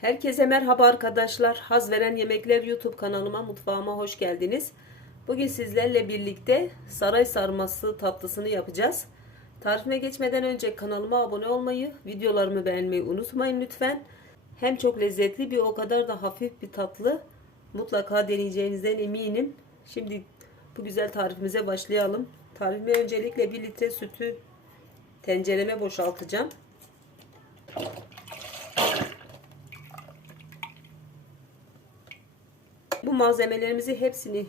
Herkese merhaba arkadaşlar. Haz veren yemekler YouTube kanalıma, mutfağıma hoş geldiniz. Bugün sizlerle birlikte saray sarması tatlısını yapacağız. Tarifine geçmeden önce kanalıma abone olmayı, videolarımı beğenmeyi unutmayın lütfen. Hem çok lezzetli bir o kadar da hafif bir tatlı. Mutlaka deneyeceğinizden eminim. Şimdi bu güzel tarifimize başlayalım. Tarifime öncelikle 1 litre sütü tencereme boşaltacağım. Bu malzemelerimizi hepsini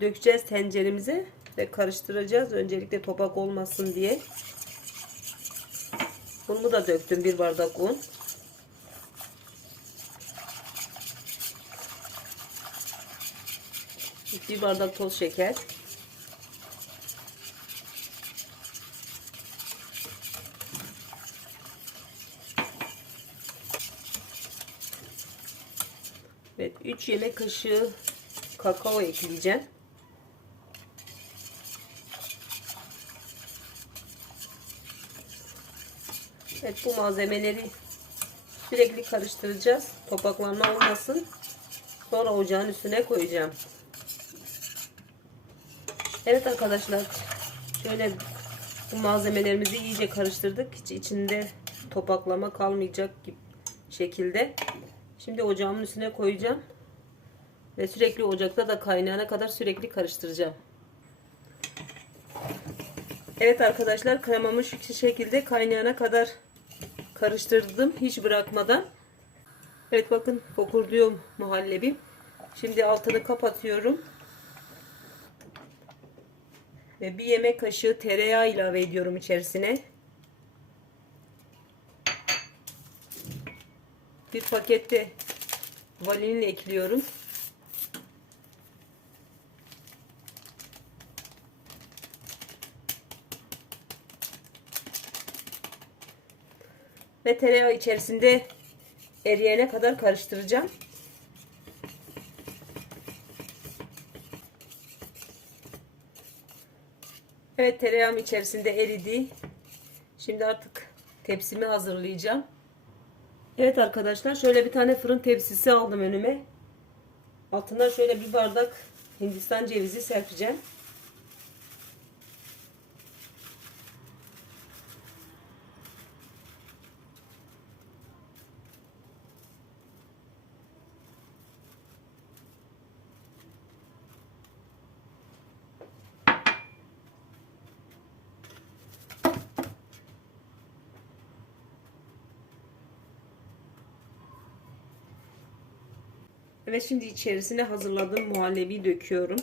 dökeceğiz tenceremize ve karıştıracağız. Öncelikle topak olmasın diye. Bunu da döktüm bir bardak un. Bir bardak toz şeker. Evet 3 yemek kaşığı kakao ekleyeceğim. Evet bu malzemeleri sürekli karıştıracağız. Topaklanma olmasın. Sonra ocağın üstüne koyacağım. Evet arkadaşlar. Şöyle bu malzemelerimizi iyice karıştırdık. Hiç içinde topaklama kalmayacak gibi şekilde. Şimdi ocağımın üstüne koyacağım. Ve sürekli ocakta da kaynayana kadar sürekli karıştıracağım. Evet arkadaşlar kremamı şu şekilde kaynayana kadar karıştırdım. Hiç bırakmadan. Evet bakın fokurduyor muhallebim. Şimdi altını kapatıyorum. Ve bir yemek kaşığı tereyağı ilave ediyorum içerisine. Bir pakette vanilin ekliyorum. Ve tereyağı içerisinde eriyene kadar karıştıracağım. Evet tereyağım içerisinde eridi. Şimdi artık tepsimi hazırlayacağım. Evet arkadaşlar şöyle bir tane fırın tepsisi aldım önüme. Altına şöyle bir bardak Hindistan cevizi serpeceğim. Ve şimdi içerisine hazırladığım muhallebi döküyorum.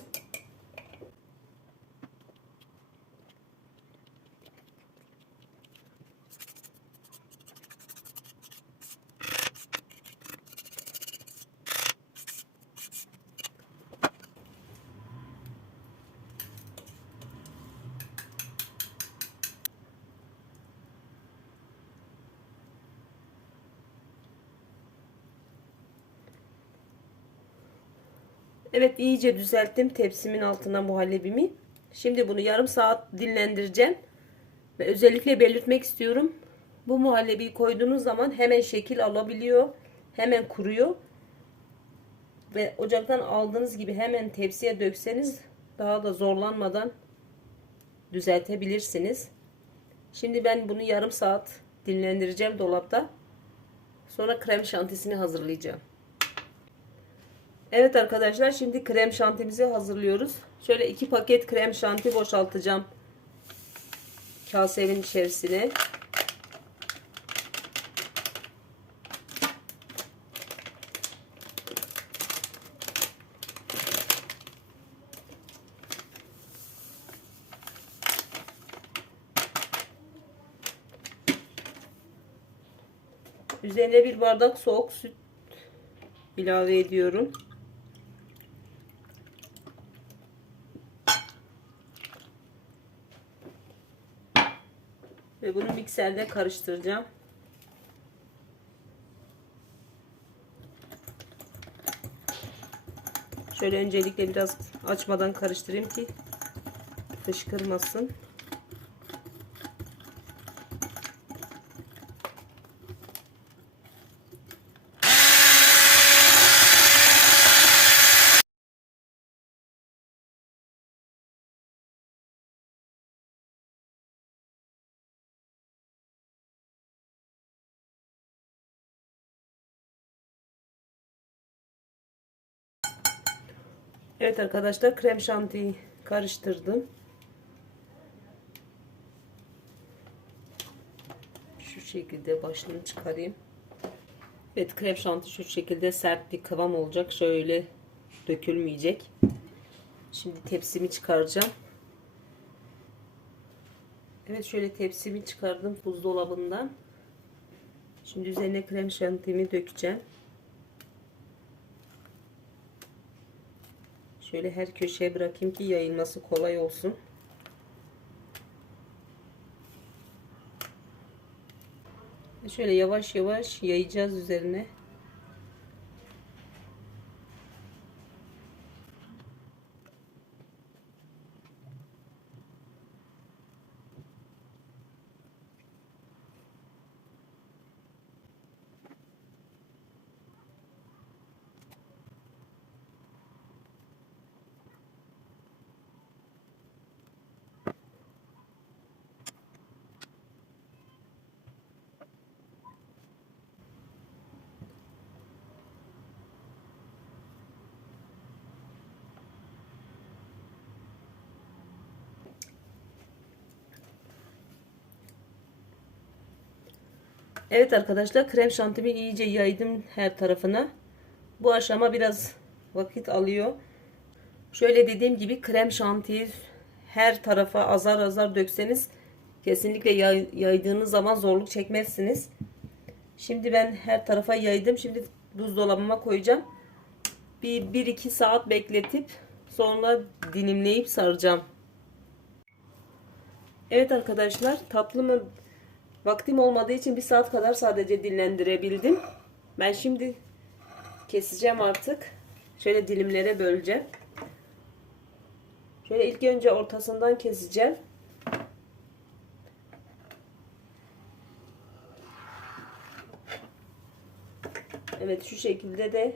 Evet iyice düzelttim tepsimin altına muhallebimi. Şimdi bunu yarım saat dinlendireceğim. Ve özellikle belirtmek istiyorum. Bu muhallebiyi koyduğunuz zaman hemen şekil alabiliyor. Hemen kuruyor. Ve ocaktan aldığınız gibi hemen tepsiye dökseniz daha da zorlanmadan düzeltebilirsiniz. Şimdi ben bunu yarım saat dinlendireceğim dolapta. Sonra krem şantisini hazırlayacağım. Evet arkadaşlar şimdi krem şantimizi hazırlıyoruz. Şöyle iki paket krem şanti boşaltacağım. Kasenin içerisine. Üzerine bir bardak soğuk süt ilave ediyorum. Ve bunu mikserde karıştıracağım. Şöyle öncelikle biraz açmadan karıştırayım ki fışkırmasın. Evet arkadaşlar krem şantiyi karıştırdım. Şu şekilde başlığını çıkarayım. Evet krem şanti şu şekilde sert bir kıvam olacak. Şöyle dökülmeyecek. Şimdi tepsimi çıkaracağım. Evet şöyle tepsimi çıkardım buzdolabından. Şimdi üzerine krem şantimi dökeceğim. Şöyle her köşeye bırakayım ki yayılması kolay olsun. Şöyle yavaş yavaş yayacağız üzerine. Evet arkadaşlar krem şantimi iyice yaydım her tarafına. Bu aşama biraz vakit alıyor. Şöyle dediğim gibi krem şantiyi her tarafa azar azar dökseniz kesinlikle yay, yaydığınız zaman zorluk çekmezsiniz. Şimdi ben her tarafa yaydım. Şimdi buzdolabıma koyacağım. Bir 1-2 saat bekletip sonra dilimleyip saracağım. Evet arkadaşlar tatlımı Vaktim olmadığı için bir saat kadar sadece dinlendirebildim. Ben şimdi keseceğim artık. Şöyle dilimlere böleceğim. Şöyle ilk önce ortasından keseceğim. Evet şu şekilde de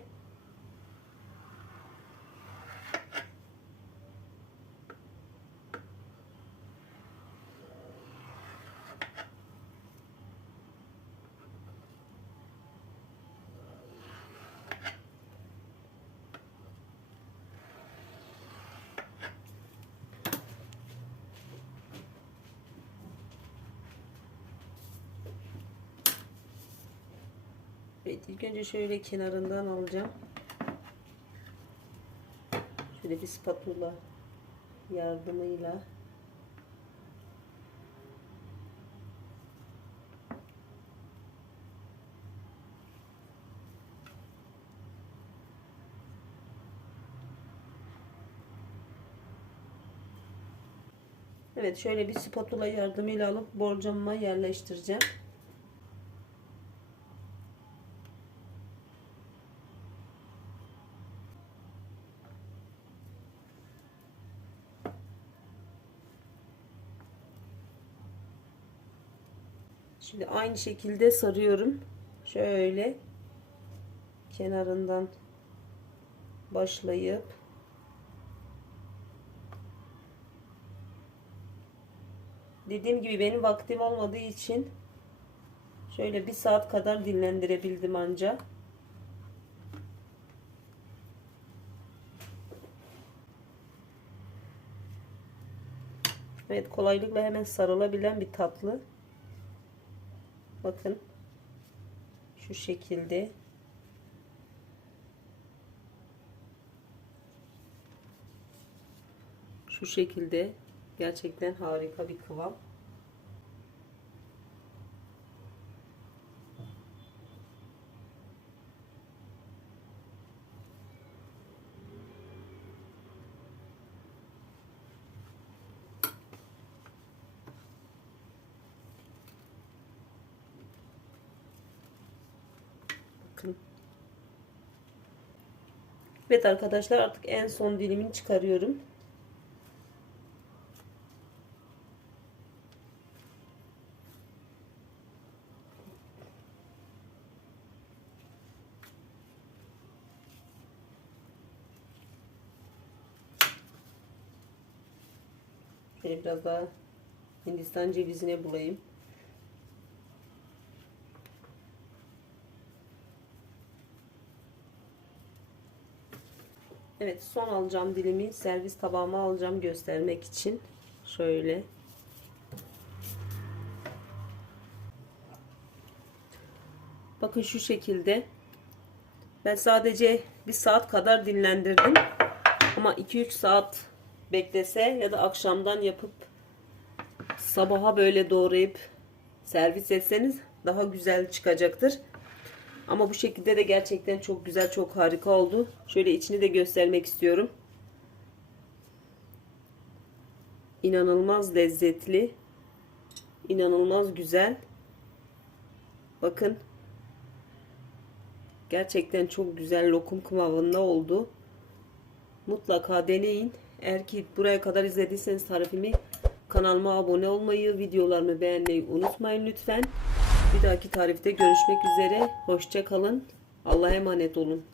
Evet ilk önce şöyle kenarından alacağım. Şöyle bir spatula yardımıyla Evet şöyle bir spatula yardımıyla alıp borcamıma yerleştireceğim. Şimdi aynı şekilde sarıyorum. Şöyle kenarından başlayıp dediğim gibi benim vaktim olmadığı için şöyle bir saat kadar dinlendirebildim anca. Evet kolaylıkla hemen sarılabilen bir tatlı. Bakın. Şu şekilde. Şu şekilde. Gerçekten harika bir kıvam. Bakın. Evet arkadaşlar artık en son dilimini çıkarıyorum. Şöyle biraz daha Hindistan cevizine bulayım. Evet son alacağım dilimi servis tabağıma alacağım göstermek için. Şöyle. Bakın şu şekilde. Ben sadece bir saat kadar dinlendirdim. Ama 2-3 saat beklese ya da akşamdan yapıp sabaha böyle doğrayıp servis etseniz daha güzel çıkacaktır. Ama bu şekilde de gerçekten çok güzel, çok harika oldu. Şöyle içini de göstermek istiyorum. İnanılmaz lezzetli. İnanılmaz güzel. Bakın. Gerçekten çok güzel lokum kıvamında oldu. Mutlaka deneyin. Eğer ki buraya kadar izlediyseniz tarifimi kanalıma abone olmayı, videolarımı beğenmeyi unutmayın lütfen. Bir dahaki tarifte görüşmek üzere. Hoşça kalın. Allah'a emanet olun.